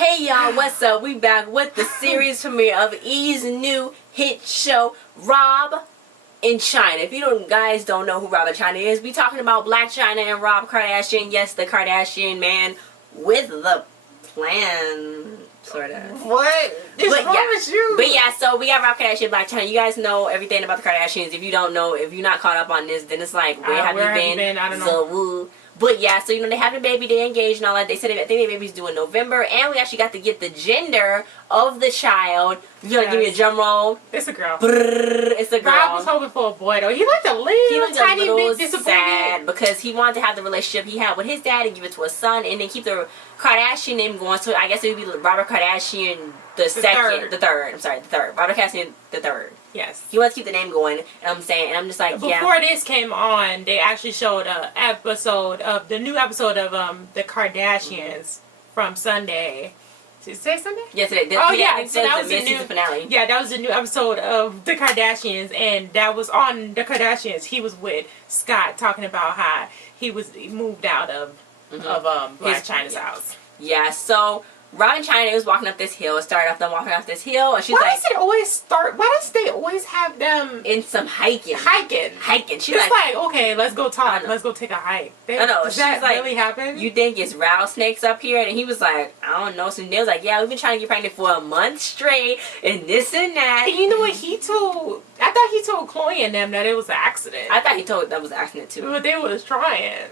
Hey y'all, what's up? We back with the series premiere of E's new hit show, Rob and Chyna. If you guys don't know who Rob and Chyna is, we talking about BLAC Chyna and Rob Kardashian. Yes, the Kardashian man with the plan, sort of. What? It's wrong with you? But yeah, so we got Rob Kardashian, BLAC Chyna. You guys know everything about the Kardashians. If you don't know, if you're not caught up on this, then it's like, where have you been? I don't know. So, but yeah, so you know, they have a baby, they engaged and all that. They said I think their baby's due in November, and we actually got to get the gender of the child. You gonna give me a drum roll? It's a girl. Brrr, it's a girl. Rob was hoping for a boy though. He looked a little tiny bit disappointed. Sad because he wanted to have the relationship he had with his dad and give it to his son, and then keep the Kardashian name going. So I guess it would be Robert Kardashian the third. Robert Kardashian the third. Yes. He wants to keep the name going, and I'm saying, and I'm just like, Before this came on, they actually showed the new episode of the Kardashians from Sunday. Did it say Sunday? Yes, it did. Oh yeah, so that was the new finale. Yeah, that was the new episode of the Kardashians, and that was on the Kardashians. He was with Scott talking about how he moved out of BLAC Chyna's house. Yeah, so Rob and Chyna was walking up this hill. Started off them walking off this hill, and she's Why does they always have them in some hiking? She's like, okay, let's go talk. Let's go take a hike. I know. Does that really happen? You think it's rattlesnakes up here? And he was like, I don't know. So they was like, yeah, we've been trying to get pregnant for a month straight, and this and that. And you know what he told? I thought he told Chloe and them that it was an accident. I thought he told that was an accident too. But they was trying.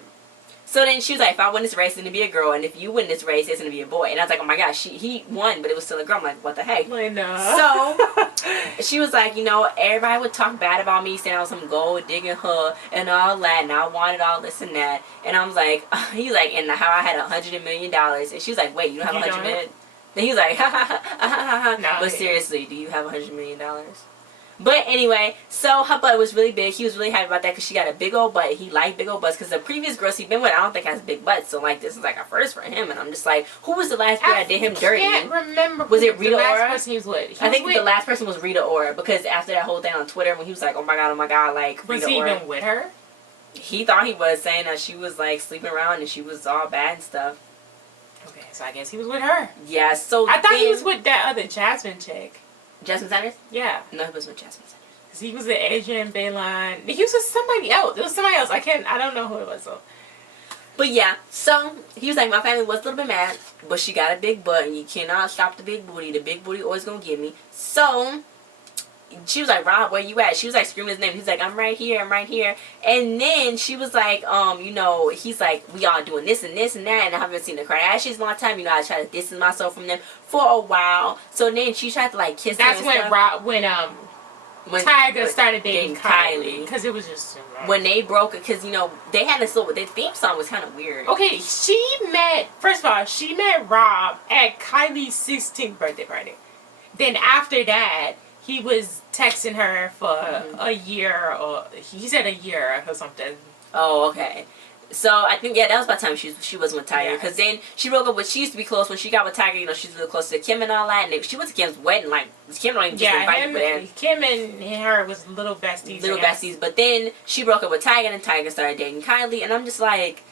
So then she was like, if I win this race, it's going to be a girl. And if you win this race, it's going to be a boy. And I was like, oh my gosh, he won, but it was still a girl. I'm like, what the heck? I know. So she was like, you know, everybody would talk bad about me, saying I was some gold digging her and all that. And I wanted all this and that. And I was like, he's like, and how I had $100 million. And she was like, wait, you don't have $100 million? Then he was like, ha ha ha ha ha ha. But seriously, do you have $100 million? But anyway, so her butt was really big. He was really happy about that because she got a big old butt. He liked big old butts because the previous girls he'd been with, I don't think has big butts. So like, this is like a first for him. And I'm just like, who was the last girl that did him dirty? I can't remember. Was it Rita Ora? The last person he was with. I think the last person was Rita Ora, because after that whole thing on Twitter when he was like, oh my god, like was Rita he Ora. even with her? He thought he was, saying that she was like sleeping around and she was all bad and stuff. Okay, so I guess he was with her. Yeah, so I thought he was with that other Jasmine chick. Jasmine Sanders? Yeah. No, he was with Jasmine Sanders. He was with Adrian Bailon. He was with somebody else. It was somebody else. I don't know who it was. So. But yeah, so he was like, my family was a little bit mad, but she got a big butt and you cannot stop the big booty. The big booty always gonna get me. So she was like, Rob, where you at? She was like screaming his name. He's like, I'm right here, I'm right here. And then she was like, you know, he's like, we all doing this and this and that, and I haven't seen the Kardashians in a long time. You know, I tried to distance myself from them for a while. So then she tried to like kiss him. That's when Tyga started dating Kylie, because it was just when they broke it, because you know they had this little, their theme song was kind of weird. Okay, first of all, she met Rob at Kylie's 16th birthday party. Then after that, he was texting her for a year, or he said a year or something. Oh, okay. So I think that was about the time she was with Tyga, because then she broke up with, she used to be close when she got with Tyga. You know, she's a little close to Kim and all that, and she went to Kim's wedding. Like Kim don't even just invite people there. Kim and her was little besties. Besties, but then she broke up with Tyga, and Tyga started dating Kylie, and I'm just like,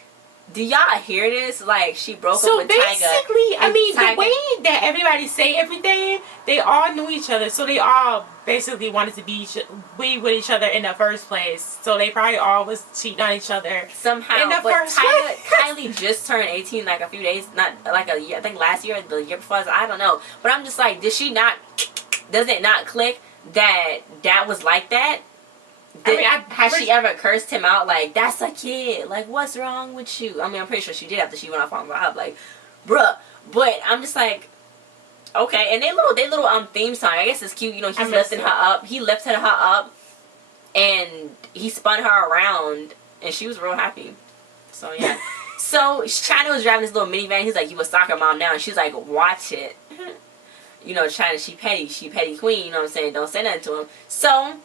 do y'all hear this? Like, she broke up with Tyga. So basically, I mean, the way that everybody say everything, they all knew each other, so they all basically wanted to be with each other in the first place. So they probably all was cheating on each other somehow. In the first place. Kylie just turned 18 like a few days, not like a year. I think last year, or the year before. I don't know. But I'm just like, does it not click that was like that? Has she ever cursed him out like, that's a kid, like, what's wrong with you? I mean, I'm pretty sure she did after she went off on Rob, like, bruh. But I'm just like, okay. And they little theme song, I guess it's cute. You know, he's lifting her up. He lifted her up, and he spun her around, and she was real happy. So yeah. So Chyna was driving this little minivan. He's like, you a soccer mom now, and she's like, watch it. You know, Chyna, she petty queen. You know what I'm saying? Don't say nothing to him. So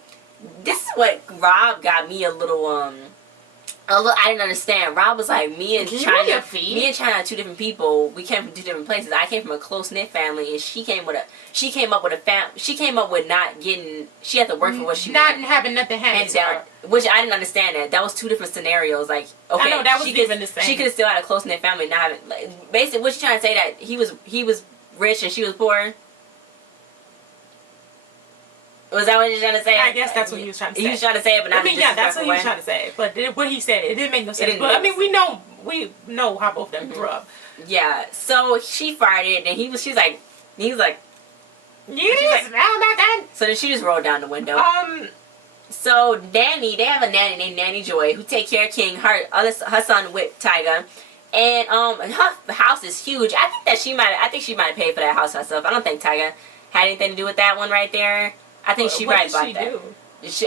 this is what Rob got me a little, I didn't understand. Rob was like, me and Chyna are two different people. We came from two different places. I came from a close-knit family, and she came up with not getting, she had to work for what she wanted. Not having nothing hands down. Which I didn't understand that. That was two different scenarios. Like, okay, I know, that was even the same. She could have still had a close-knit family, not having, like, basically, what she's trying to say that he was rich and she was poor? Was that what he was trying to say? I guess that's what he was trying to say. He was trying to say it, but not in a yeah, that's disrespectful what he was way. trying to say. But what he said, it didn't make no sense. But I mean, we know how both of them grew up. Yeah. So she farted, and he was like, you didn't smell nothing. So then she just rolled down the window. So Nanny, they have a nanny named Nanny Joy who take care of King, her son with Tyga, and her house is huge. I think she might pay for that house herself. I don't think Tyga had anything to do with that one right there. I think she right about that.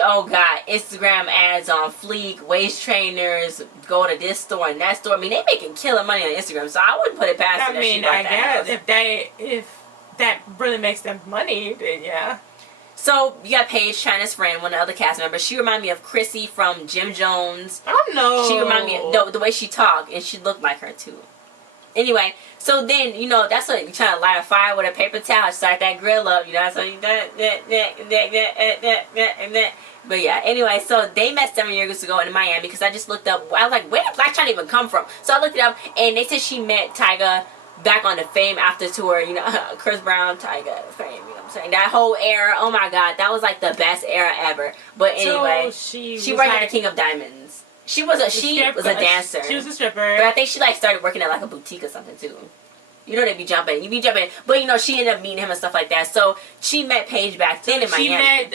Oh God, Instagram ads on fleek, waist trainers, go to this store and that store. I mean, they making killer money on Instagram, so I wouldn't put it past her. I mean, I guess if that really makes them money, then yeah. So you got Paige, Chyna's friend, one of the other cast members. She reminded me of Chrissy from Jim Jones. Oh no. She reminded me of the way she talked, and she looked like her too. Anyway, so then, you know, that's what you're trying to light a fire with a paper towel, start that grill up, you know, so you but yeah, anyway, so they met 7 years ago in Miami because I just looked up, I was like, where did BLAC Chyna even come from? So I looked it up, and they said she met Tyga back on the Fame After tour, you know, Chris Brown, Tyga, Fame, you know what I'm saying? That whole era, oh my God, that was like the best era ever. But anyway, so she worked at the King of Diamonds. She was a dancer. She was a stripper. But I think she like started working at like a boutique or something too. You know, they be jumping. You be jumping. But you know, she ended up meeting him and stuff like that. So she met Paige back then in Miami. She met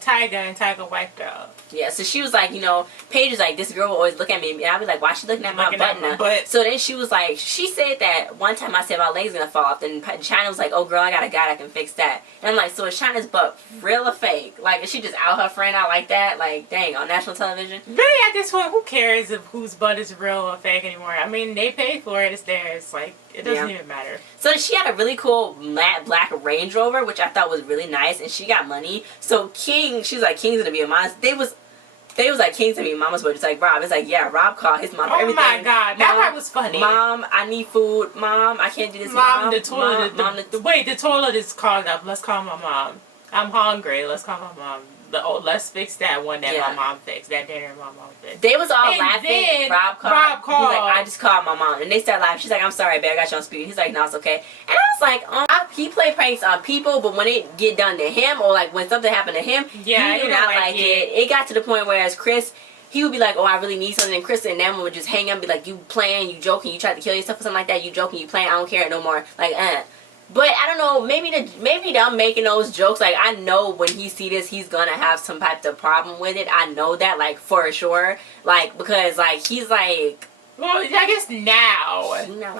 Tyga, and Tyga wiped out. Yeah, so she was like, you know, Paige was like, this girl will always look at me, and I'll be like, why is she looking at my butt? So then she was like, she said that one time I said my leg's gonna fall off, and Chyna was like, oh girl, I got a guy that can fix that. And I'm like, so is Chyna's butt real or fake? Like, is she just out her friend out like that? Like, dang, on national television? Really, at this point, who cares if whose butt is real or fake anymore? I mean, they paid for it, it's theirs. Like, it doesn't even matter. So she had a really cool matte black Range Rover, which I thought was really nice, and she got money. So King, she was like, King's gonna be a monster. They was like, King's gonna be mama's boy, just like Rob. It's like, yeah, Rob called his mom everything. Oh my God, that part was funny. Mom, I need food. Mom, I can't do this. Mom, the toilet. Wait, the toilet is clogged up. Let's call my mom. I'm hungry. Let's call my mom. Let's fix that one that my mom fixed. That dinner my mom fixed. They was all laughing. Rob called. He's like, I just called my mom. And they started laughing. She's like, I'm sorry, babe. I got you on speed. He's like, no, it's okay. And I was like, he play pranks on people, but when it get done to him, or like when something happened to him, he did not like it. It got to the point where as Chris, he would be like, oh, I really need something. And Chris and them would just hang up and be like, you playing, you joking, you tried to kill yourself or something like that. You joking, you playing, I don't care no more. Like, But I don't know, maybe them making those jokes, like, I know when he see this, he's gonna have some type of problem with it. I know that, like, for sure. Like, because, like, he's like... Well, I guess now.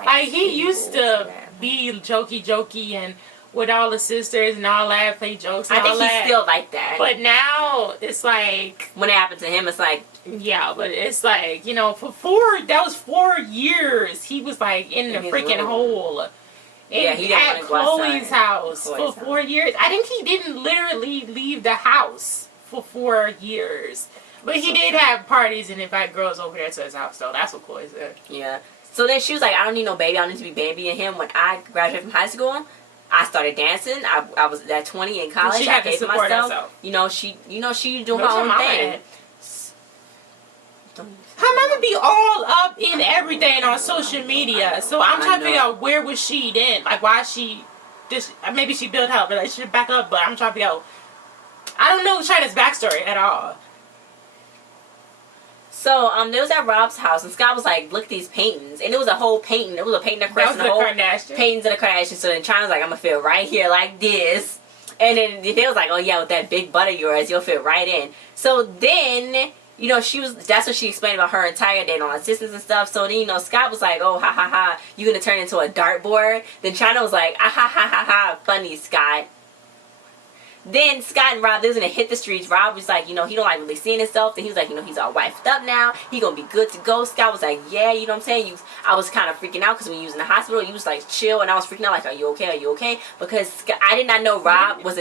Like, he used to be jokey and with all the sisters and all that, play jokes and all that. I think he's still like that. But now, it's like... When it happened to him, it's like... Yeah, but it's like, you know, that was 4 years. He was, like, in the freaking hole. Yeah, he didn't at Chloe's house for 4 years. I think he didn't literally leave the house for 4 years. But he did have parties and invite girls over there to his house, so that's what Chloe said. Yeah. So then she was like, I don't need no baby. I don't need to be babying him. When I graduated from high school, I started dancing. I was at 20 in college. She had to support herself. You know, she doing her own thing. Her mama be all up in everything on social media, so I'm trying to figure out where was she then? Like, why she just maybe she built her relationship back up, but I'm trying to figure out. I don't know Chyna's backstory at all. So they was at Rob's house, and Scott was like, "Look at these paintings," and it was a whole painting. It was a painting of Chris and the whole paintings of the Kardashians. So then Chyna was like, "I'm gonna feel right here like this," and then they was like, "Oh yeah, with that big butt of yours, you'll fit right in." So then. You know, that's what she explained about her entire day on assistants and stuff. So then, you know, Scott was like, oh, ha, ha, ha, you gonna turn into a dartboard? Then Chyna was like, ah, ha, ha, ha, ha, funny, Scott. Then Scott and Rob, they was gonna hit the streets. Rob was like, you know, he don't like really seeing himself. Then he was like, you know, he's all wifed up now. He gonna be good to go. Scott was like, yeah, you know what I'm saying? I was kind of freaking out because when you was in the hospital, you was like chill, and I was freaking out like, are you okay? Are you okay? Because I did not know Rob was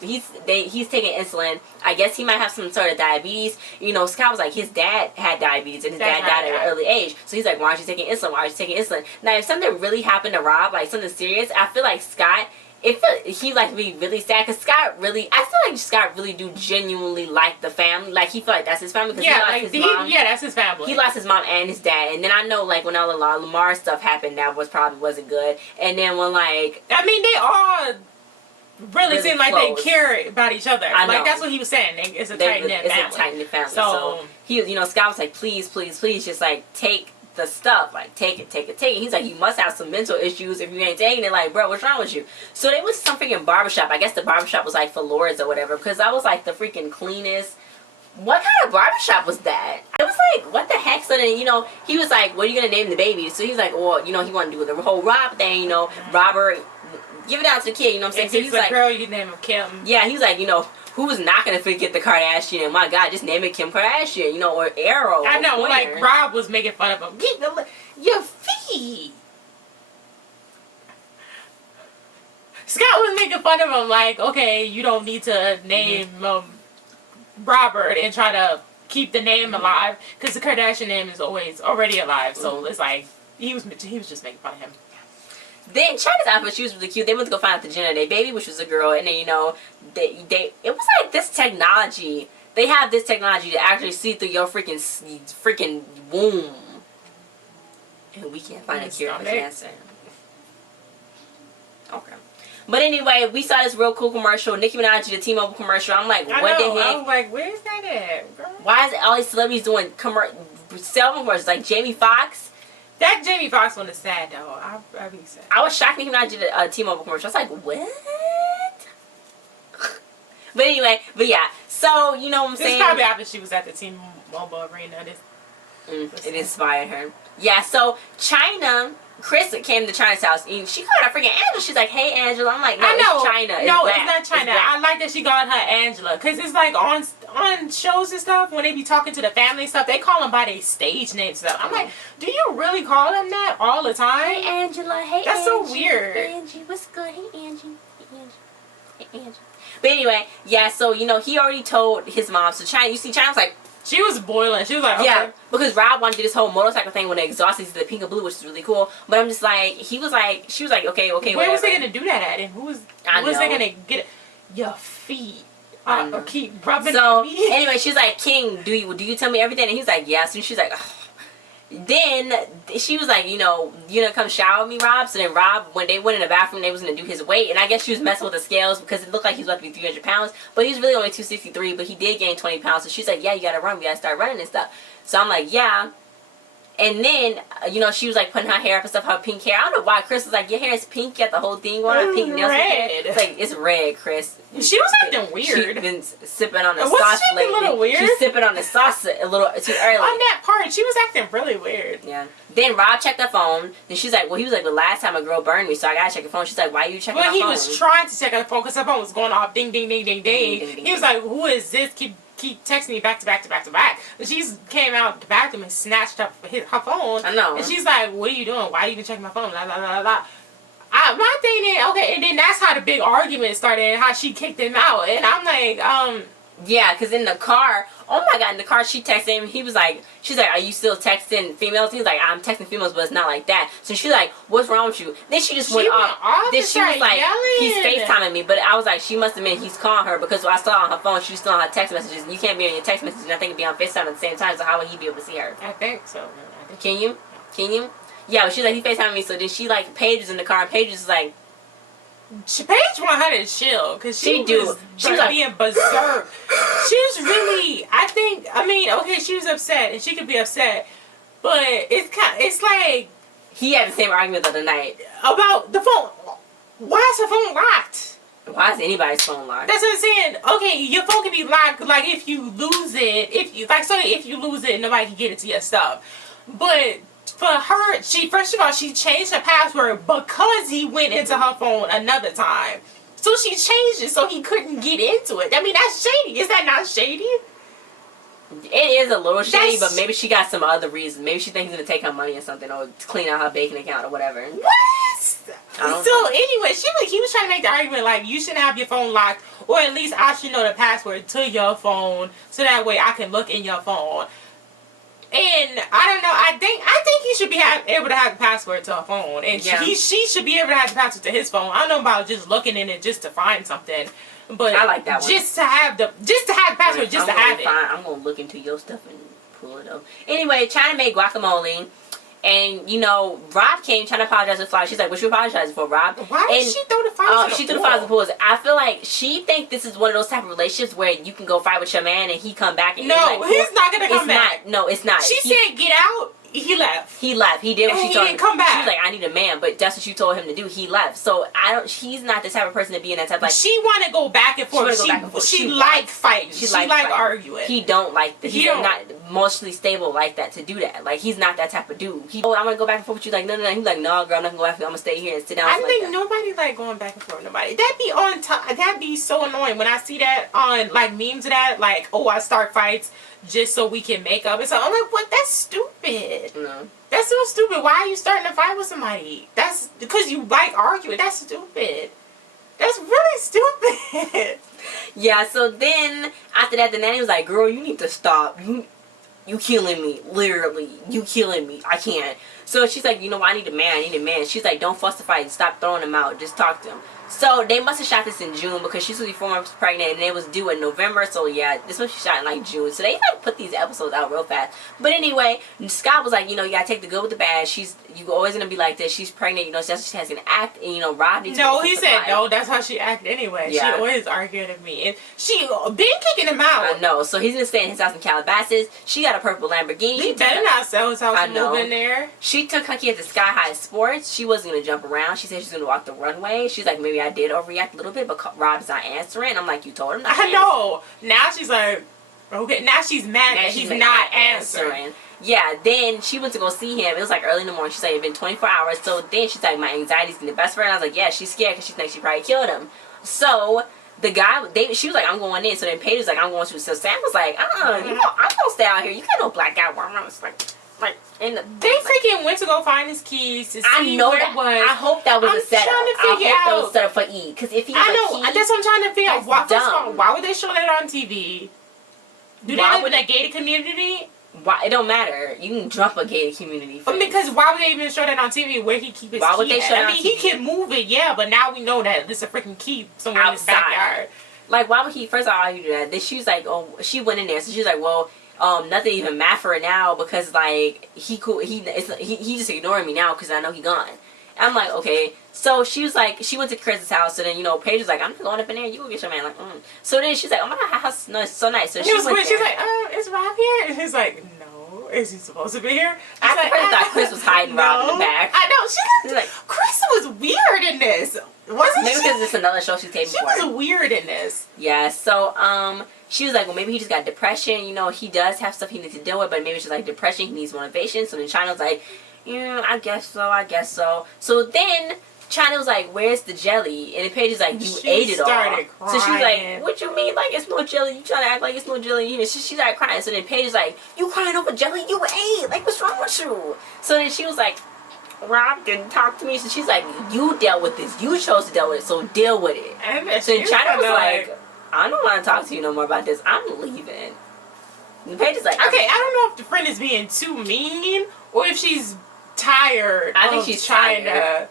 he's taking insulin. I guess he might have some sort of diabetes. You know, Scott was like, his dad had diabetes, and his dad died at an early age. So he's like, why aren't you taking insulin? Why aren't you taking insulin? Now, if something really happened to Rob, like something serious, I feel like Scott he like to be really sad because Scott really, I feel like Scott really do genuinely like the family. Like he feel like that's his family because he lost his mom. Yeah, that's his family. He lost his mom and his dad, and then I know like when all the Lamar stuff happened, that probably wasn't good. And then when like, I mean, they all really seem like close. they care about each other. I know. Like that's what he was saying. It's a tight knit family. It's a tight knit family. So he, Scott was like, please, just like take the stuff, like take it. He's like, you must have some mental issues if you ain't taking it. Like, bro, what's wrong with you? So there was some freaking barbershop. I guess the barbershop was like for Lords or whatever, because that was like the freaking cleanest. What kind of barbershop was that? It was like, what the heck? So then, he was like, what are you gonna name the baby? So he's like, well, he wanted to do the whole Rob thing, Robert, give it out to the kid, you know what I'm saying? So he's like, girl, you name him Kim. Yeah, he's like, who's not gonna forget the Kardashian? My God, just name it Kim Kardashian, or Arrow. I know, like Rob was making fun of him. Get your feet. Scott was making fun of him, like, okay, you don't need to name Robert and try to keep the name alive because the Kardashian name is already alive. So it's like he was just making fun of him. Then Chyna's outfit, she was really cute. They went to go find out the gender of their baby, which was a girl, and then it was like this technology. They have this technology to actually see through your freaking womb, and we can't find a cure for cancer. Okay. But anyway, we saw this real cool commercial. Nicki Minaj did a T-Mobile commercial. I'm like, what the heck? I was like, where's that at, girl? Why is all these celebrities doing cell phone commercials? Like Jamie Foxx. That Jamie Foxx one is sad, though. I be sad. I was shocked Nicki Minaj did a T-Mobile commercial. I was like, what? But anyway, yeah. So, you know what I'm saying? This is probably after she was at the T-Mobile arena. It inspired her. Yeah, so Chyna, Chris came to Chyna's house and she called her freaking Angela. She's like, hey Angela. I'm like, no, it's Chyna. It's not Chyna. I like that she called her Angela. Because it's like on shows and stuff, when they be talking to the family and stuff, they call them by their stage names and stuff. I'm like, do you really call them that all the time? Hey Angela, hey That's Angie. so weird. Hey Angie, what's good? Hey Angie. Hey Angie. Hey Angie. But anyway, yeah, so, he already told his mom. So Chyna was like, she was boiling. She was like, okay. Yeah, because Rob wanted to do this whole motorcycle thing when the exhaust is the pink and blue, which is really cool. But I'm just like, she was like, okay, where was they going to do that at? And who was they going to get it? Your feet. Keep rubbing me. Anyway, she's like, King, do you tell me everything? And he's like, yes. And she's like, ugh. Then she was like, you gonna come shower with me, Rob? So then Rob, when they went in the bathroom, they was gonna do his weight, and I guess she was messing with the scales because it looked like he was about to be 300 pounds, but he's really only 263, but he did gain 20 pounds. So she's like, yeah, you gotta run, we gotta start running and stuff. So I'm like, yeah. And then, she was like putting her hair up and stuff, her pink hair. I don't know why Chris was like, your hair is pink, you got the whole thing going on, pink nails. It's like, it's red, Chris. She was acting weird. She's been sipping on the sauce sauce lately. A little weird? She's sipping on the sauce a little too early. On that part, she was acting really weird. Yeah. Then Rob checked her phone. Then she's like, well, he was like, the last time a girl burned me, so I gotta check your phone. She's like, why are you checking my phone? Well, he was trying to check her phone because her phone was going off, ding, ding, ding, ding, ding. He was like, who is this? Keep texting me back to back to back to back. But she came out the bathroom and snatched up her phone. I know. And she's like, what are you doing? Why are you even checking my phone? Blah, blah, blah, blah. My thing is, okay, and then that's how the big argument started and how she kicked him out. And I'm like, yeah, because in the car, oh my God, in the car she texted him. He was like, she's like, are you still texting females? He's like, I'm texting females, but it's not like that. So she's like, what's wrong with you? Then she just went off. Then she was like, yelling. He's FaceTiming me. But I was like, she must have meant he's calling her because I saw on her phone, she's still on her text messages. And you can't be on your text messages and I think it'd be on FaceTime at the same time. So how would he be able to see her? I think so. Can you? Yeah, but she's like, he FaceTiming me. So then she like Paige in the car and Paige is like, Paige want her to chill because she was like being berserk. She was really, okay, she was upset and she could be upset, but it's like he had the same argument the other night about the phone. Why is her phone locked? Why is anybody's phone locked? That's what I'm saying. Okay, your phone can be locked. Like if you lose it, if you lose it, nobody can get into your stuff. But for her, first of all, she changed her password because he went into her phone another time. So she changed it so he couldn't get into it. I mean, that's shady. Is that not shady? It is a little shady, but maybe she got some other reason. Maybe she thinks he's going to take her money or something, or clean out her banking account or whatever. What? So anyway, he was trying to make the argument like, you shouldn't have your phone locked, or at least I should know the password to your phone so that way I can look in your phone. And I don't know. I think he should be able to have the password to a phone, and she should be able to have the password to his phone. I don't know about just looking in it just to find something, but I like that one. Just to have the password, just to have it. I'm gonna look into your stuff and pull it up. Anyway, Chyna made guacamole. And, you know, Rob came trying to apologize to Fly. She's like, what you apologizing for, Rob? Why did she throw the files she threw the files in the pool. I feel like she thinks this is one of those type of relationships where you can go fight with your man and he come back. And no, he's not going to come back. No, it's not. She said, get out. He left. He left. He did what she told him. He didn't come back. She was like, I need a man, but that's what you told him to do. He left. So he's not the type of person to be in that type. Like she want to go back and forth. She like fighting. She like arguing. He don't like that. He's not emotionally stable like that to do that. Like he's not that type of dude. I'm gonna go back and forth with you. Like no. He's like, no, girl, I'm not gonna go back. I'm gonna stay here and sit down. I think nobody like going back and forth with nobody. That'd be on top. That'd be so annoying when I see that on like memes of that. Like, oh, I start fights just so we can make up. And so I'm like, what? That's stupid. No. That's so stupid. Why are you starting to fight with somebody? That's because you like arguing. That's stupid. That's really stupid. Yeah, so then after that, the nanny was like, girl, you need to stop. You killing me. Literally. You killing me. I can't. So she's like, you know what? I need a man. She's like, don't fuss the fight. Stop throwing him out. Just talk to him. So they must have shot this in June because she's supposed to be 4 months pregnant and it was due in November. So yeah, this was shot in like June. So they like put these episodes out real fast. But anyway, Scott was like, you know, you gotta take the good with the bad. You always gonna be like this. She's pregnant, you know, that's how she's gonna act. And you know, Rob needs to he said no. That's how she acted anyway. Yeah. She always arguing with me, and she been kicking him out. I know. So he's gonna stay in his house in Calabasas. She got a purple Lamborghini. He better not sell his house and move in there. She took her kid to Sky High Sports. She wasn't gonna jump around. She said she's gonna walk the runway. She's like, maybe I did overreact a little bit, but Rob's not answering. I'm like, you told him not to answer. I know. Now she's like, okay. Now she's mad that he's not answering. Yeah, then she went to go see him. It was like early in the morning. She's like, it's been 24 hours. So then she's like, my anxiety's getting the best friend. I was like, yeah, she's scared because she thinks she probably killed him. So the guy, she was like, I'm going in. So then Paige was like, I'm going to. So Sam was like, you know, I'm going to stay out here. You got no black guy. I was like in the, they freaking went to go find his keys to see where it was. I hope that was a setup. That was set up for E. Because if he had that's what I'm trying to figure out. Why would they show that on TV? Do they live in a gated community? Why? It don't matter. You can drop a gated community. Because why would they even show that on TV? Where he keep his key? Why would they show that on TV? He can move it, yeah, but now we know that there's a freaking key somewhere in his backyard. Like, why would he? First of all, you do that? Then she was like, oh, she went in there, so she was like, well, nothing even matter for her now because like he just ignoring me now because I know he gone. I'm like, okay. So she was like, she went to Chris's house, so then, you know, Paige was like, I'm going up in there, you go get your man. Like, So then she's like, oh my god, her house is so nice. So she went there. She's like, is Rob here? And he's like, no, is he supposed to be here? I thought Chris was hiding Rob in the back. I know, she's like, Chris was weird in this. Wasn't maybe because it's another show she's taping for. She was weird in this. Yeah, so, she was like, well, maybe he just got depression. You know, he does have stuff he needs to deal with, but maybe it's just like depression. He needs motivation. So then Chyna was like, yeah, I guess so. So then Chyna was like, where's the jelly? And then Paige is like, you ate it all. Crying. So she's like, what you mean? Like, it's no jelly. You trying to act like it's no jelly. You know, she started crying. So then Paige is like, you crying over jelly? You ate. Like, what's wrong with you? So then she was like, Rob didn't talk to me. So she's like, you dealt with this. You chose to deal with it. So deal with it. So then Chyna was like, I don't want to talk to you no more about this. I'm leaving. And Paige is like, okay, I don't know if the friend is being too mean or if she's tired. I think she's trying to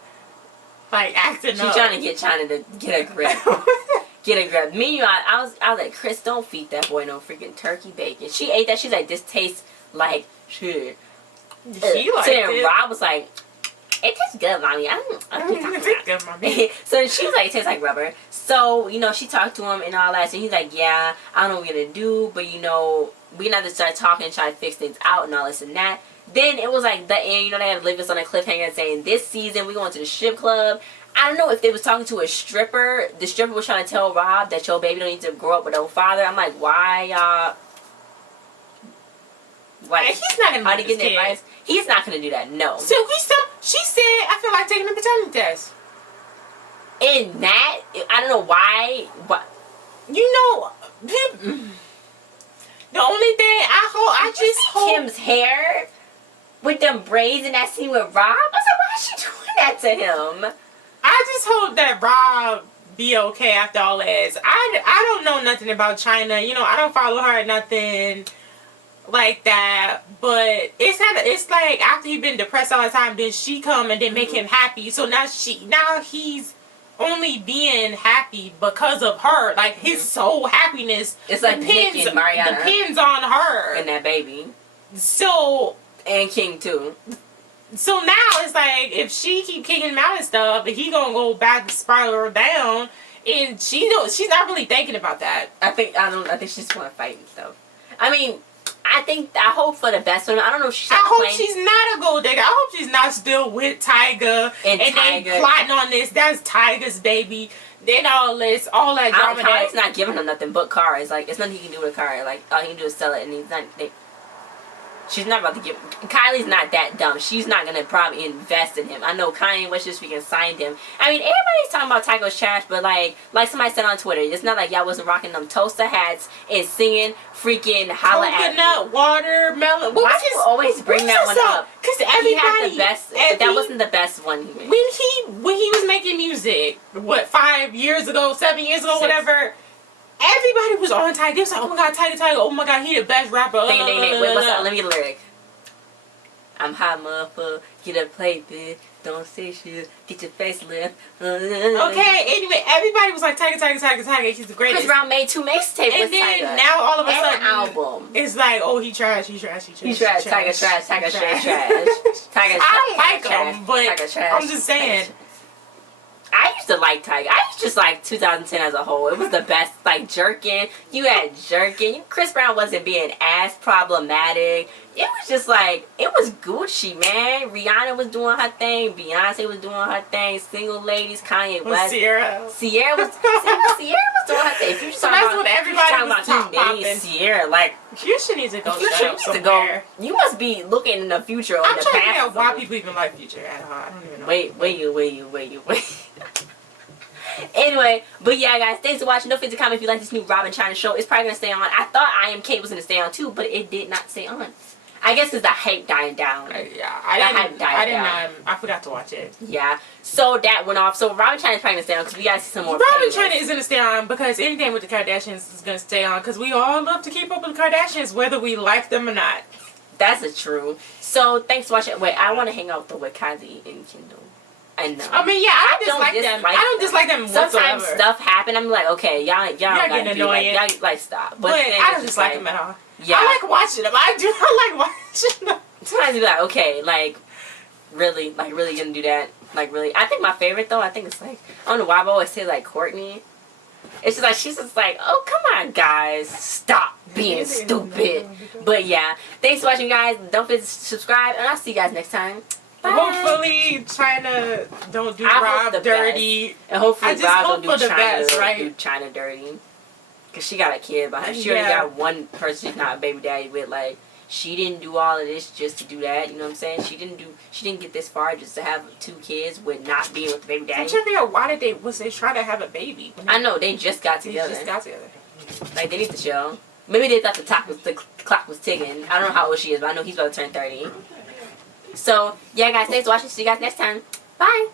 like acting up. She's trying to get Chyna to get a grip. Get a grip. Meanwhile, I was like, Chris, don't feed that boy no freaking turkey bacon. She ate that. She's like, this tastes like shit. She liked it. Rob was like, it tastes good, mommy. I don't think good, mommy. So she was like, it tastes like rubber. So, you know, she talked to him and all that. So he's like, yeah, I don't know what we're going to do. But, you know, we're going to have to start talking and try to fix things out and all this and that. Then it was like the end. You know, they had to leave us on a cliffhanger saying this season we're going to the strip club. I don't know if they was talking to a stripper. The stripper was trying to tell Rob that your baby don't need to grow up with no father. I'm like, why y'all? Like, he's not going to get advice. He's not going to do that. No. So she said, I feel like taking a paternity test. In that, I don't know why. But you know, the only thing I just hope Kim's hair with them braids in that scene with Rob. I was like, why is she doing that to him? I just hope that Rob be okay after all this. I don't know nothing about Chyna. You know, I don't follow her or nothing. like that, but it's like after he been depressed all the time, then she come and then make him happy. So now he's only being happy because of her. Like his sole happiness, it's like depends on her and that baby. So and King too. So now it's like if she keep kicking him out and stuff, he gonna go back to spiral down, and she's not really thinking about that. I think she just want to fight and stuff. I mean, I hope for the best for him. I don't know if she's. I hope she's not a gold digger. I hope she's not still with Tyga and they plotting on this. That's Tyga's baby. Then all that drama. Kylie's not giving him nothing but cars. Like it's nothing he can do with a car. Like all he can do is sell it, and he's not. She's not about to give. Kylie's not that dumb. She's not gonna probably invest in him. I know Kanye West just freaking signed him. I mean, everybody's talking about Tyga's trash, but like somebody said on Twitter, it's not like y'all wasn't rocking them toaster hats and singing freaking holla at me. Coconut watermelon. Why do you always bring that one up? Because everybody. He had the best. That wasn't the best one he made. When he was making music, what 5 years ago, 7 years ago, 6. whatever. Everybody was on Tyga. It was like, oh my god, Tyga. Oh my god, he the best rapper. Wait, what's up? Let me get a lyric. I'm hot, motherfucker. Get a plate, bitch. Don't say shit. Get your face lift. Okay, anyway, everybody was like, Tyga. He's the greatest. Chris Brown made 2 mixtapes with Tyga. And then now all of a sudden, album. It's like, oh, he trash. Tyga trash. I don't like him, but I'm just saying. I used to like Tyga. I used to just like 2010 as a whole. It was the best. Like Jerkin. You had Jerkin. Chris Brown wasn't being as problematic. It was just like, it was Gucci, man. Rihanna was doing her thing. Beyonce was doing her thing. Single ladies. Kanye West. Sierra was doing her thing. If you just talking what everybody was talking about. Sierra, like, Future needs to go somewhere. You must be looking in the future or the past. I'm trying to figure out why people even like Future at all. I don't even know. Wait. Anyway, but yeah, guys, thanks for watching. Don't forget to comment if you like this new Rob and Chyna show. It's probably going to stay on. I thought I Am Kate was going to stay on too, but it did not stay on. I guess it's the hype dying down. I forgot to watch it. Yeah. So that went off. So Rob and Chyna is probably going to stay on because we got to see some more. Rob and Chyna is going to stay on because anything with the Kardashians is going to stay on because we all love to keep up with the Kardashians whether we like them or not. That's true. So thanks for watching. Wait, I want to hang out though with Kylie and Kendall. I know. I mean, yeah, I don't dislike them. I don't dislike them whatsoever. Sometimes stuff happen. I'm like, okay, y'all getting annoying. Y'all like stop. But I don't dislike them at all. Yeah. I like watching them. I like watching them. Sometimes you be like, okay, like really gonna do that? Like really? I think my favorite though, I think it's like, I don't know why I always say like Courtney. It's just like she's just like, oh come on guys, stop being stupid. But yeah, thanks for watching guys. Don't forget to subscribe, and I'll see you guys next time. Hopefully Chyna don't do Rob dirty. And hopefully Rob don't do Chyna dirty. Because she got a kid behind her. She already got one person she's not a baby daddy with. Like, she didn't do all of this just to do that. You know what I'm saying? She didn't get this far just to have 2 kids with not being with the baby daddy. I'm trying to figure out why was they trying to have a baby? I know, they just got together. Like, they need to chill. Maybe they thought the clock was ticking. I don't know how old she is, but I know he's about to turn 30. So, yeah, guys, thanks for watching. See you guys next time. Bye.